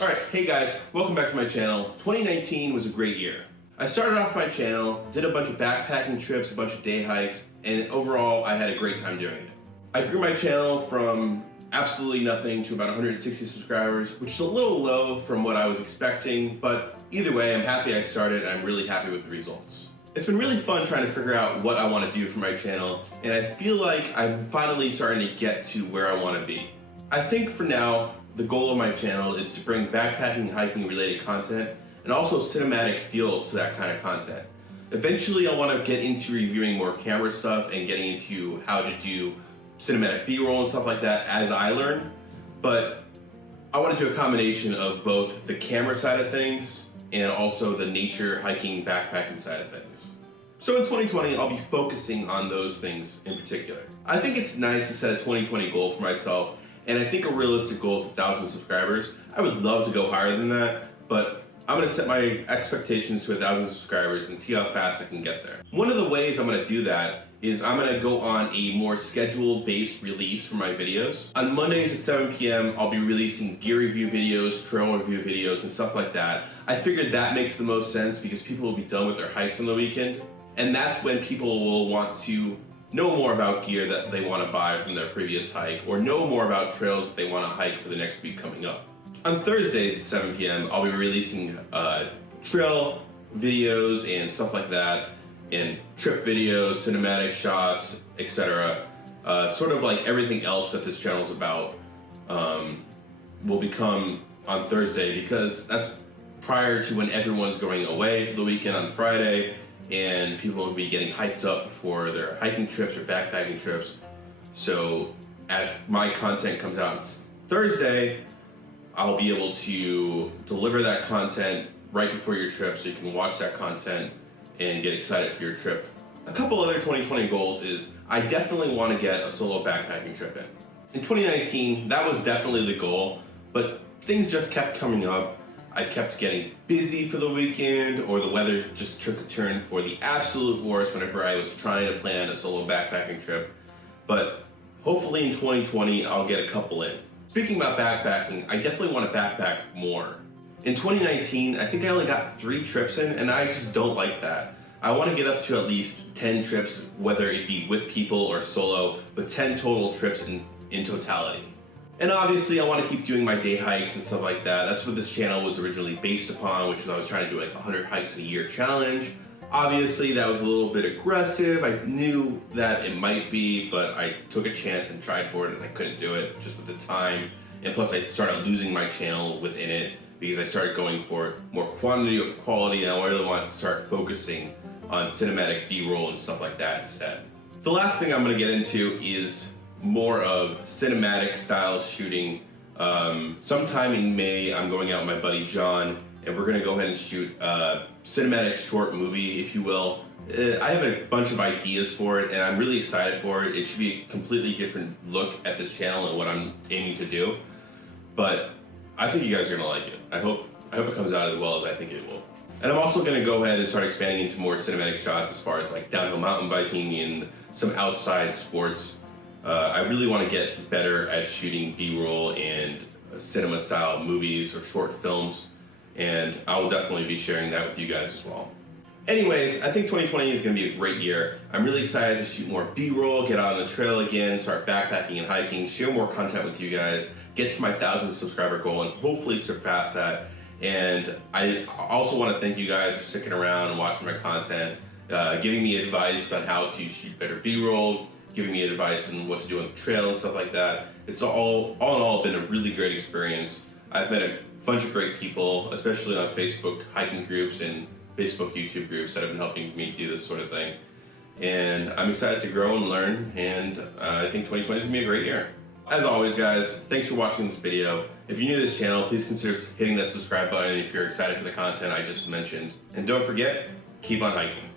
Alright, hey guys, welcome back to my channel. 2019 was a great year. I started off my channel, did a bunch of backpacking trips, a bunch of day hikes, and overall I had a great time doing it. I grew my channel from absolutely nothing to about 160 subscribers, which is a little low from what I was expecting, but either way I'm happy I started and I'm really happy with the results. It's been really fun trying to figure out what I want to do for my channel, and I feel like I'm finally starting to get to where I want to be. I think for now, the goal of my channel is to bring backpacking and hiking related content and also cinematic feels to that kind of content. Eventually I want to get into reviewing more camera stuff and getting into how to do cinematic B-roll and stuff like that as I learn, but I want to do a combination of both the camera side of things and also the nature, hiking, backpacking side of things. So in 2020, I'll be focusing on those things in particular. I think it's nice to set a 2020 goal for myself, and I think a realistic goal is 1,000 subscribers. I would love to go higher than that, but I'm gonna set my expectations to 1,000 subscribers and see how fast I can get there. One of the ways I'm gonna do that is I'm gonna go on a more schedule-based release for my videos. On Mondays at 7 p.m., I'll be releasing gear review videos, trail review videos, and stuff like that. I figured that makes the most sense because people will be done with their hikes on the weekend, and that's when people will want to know more about gear that they want to buy from their previous hike, or know more about trails that they want to hike for the next week coming up. On Thursdays at 7 p.m., I'll be releasing trail videos and stuff like that, and trip videos, cinematic shots, etc. Sort of like everything else that this channel is about will become on Thursday, because that's prior to when everyone's going away for the weekend on Friday, and people will be getting hyped up for their hiking trips or backpacking trips. So as my content comes out on Thursday, I'll be able to deliver that content right before your trip so you can watch that content and get excited for your trip. A couple other 2020 goals is I definitely want to get a solo backpacking trip in. In 2019, that was definitely the goal, but things just kept coming up. I kept getting busy for the weekend, or the weather just took a turn for the absolute worst whenever I was trying to plan a solo backpacking trip. But hopefully in 2020, I'll get a couple in. Speaking about backpacking, I definitely want to backpack more. In 2019, I think I only got 3 trips in, and I just don't like that. I want to get up to at least 10 trips, whether it be with people or solo, but 10 total trips in totality. And obviously I want to keep doing my day hikes and stuff like that. That's what this channel was originally based upon, which was I was trying to do like 100 hikes in a year challenge. Obviously that was a little bit aggressive. I knew that it might be, but I took a chance and tried for it, and I couldn't do it just with the time. And plus I started losing my channel within it because I started going for more quantity over quality, and I really wanted to start focusing on cinematic B-roll and stuff like that instead. The last thing I'm going to get into is more of cinematic style shooting. Sometime in May, I'm going out with my buddy John, and we're gonna go ahead and shoot a cinematic short movie, if you will. I have a bunch of ideas for it, and I'm really excited for it. It should be a completely different look at this channel and what I'm aiming to do, but I think you guys are gonna like it. I hope it comes out as well as I think it will. And I'm also gonna go ahead and start expanding into more cinematic shots as far as like downhill mountain biking and some outside sports. I really want to get better at shooting B-roll and cinema style movies or short films, and I will definitely be sharing that with you guys as well. Anyways, I think 2020 is going to be a great year. I'm really excited to shoot more B-roll, get out on the trail again, start backpacking and hiking, share more content with you guys, get to my 1,000 subscriber goal and hopefully surpass that. And I also want to thank you guys for sticking around and watching my content, giving me advice on how to shoot better B-roll, giving me advice on what to do on the trail and stuff like that. It's all in all been a really great experience. I've met a bunch of great people, especially on Facebook hiking groups and Facebook YouTube groups that have been helping me do this sort of thing. And I'm excited to grow and learn, and I think 2020 is gonna be a great year. As always guys, thanks for watching this video. If you're new to this channel, please consider hitting that subscribe button if you're excited for the content I just mentioned. And don't forget, keep on hiking.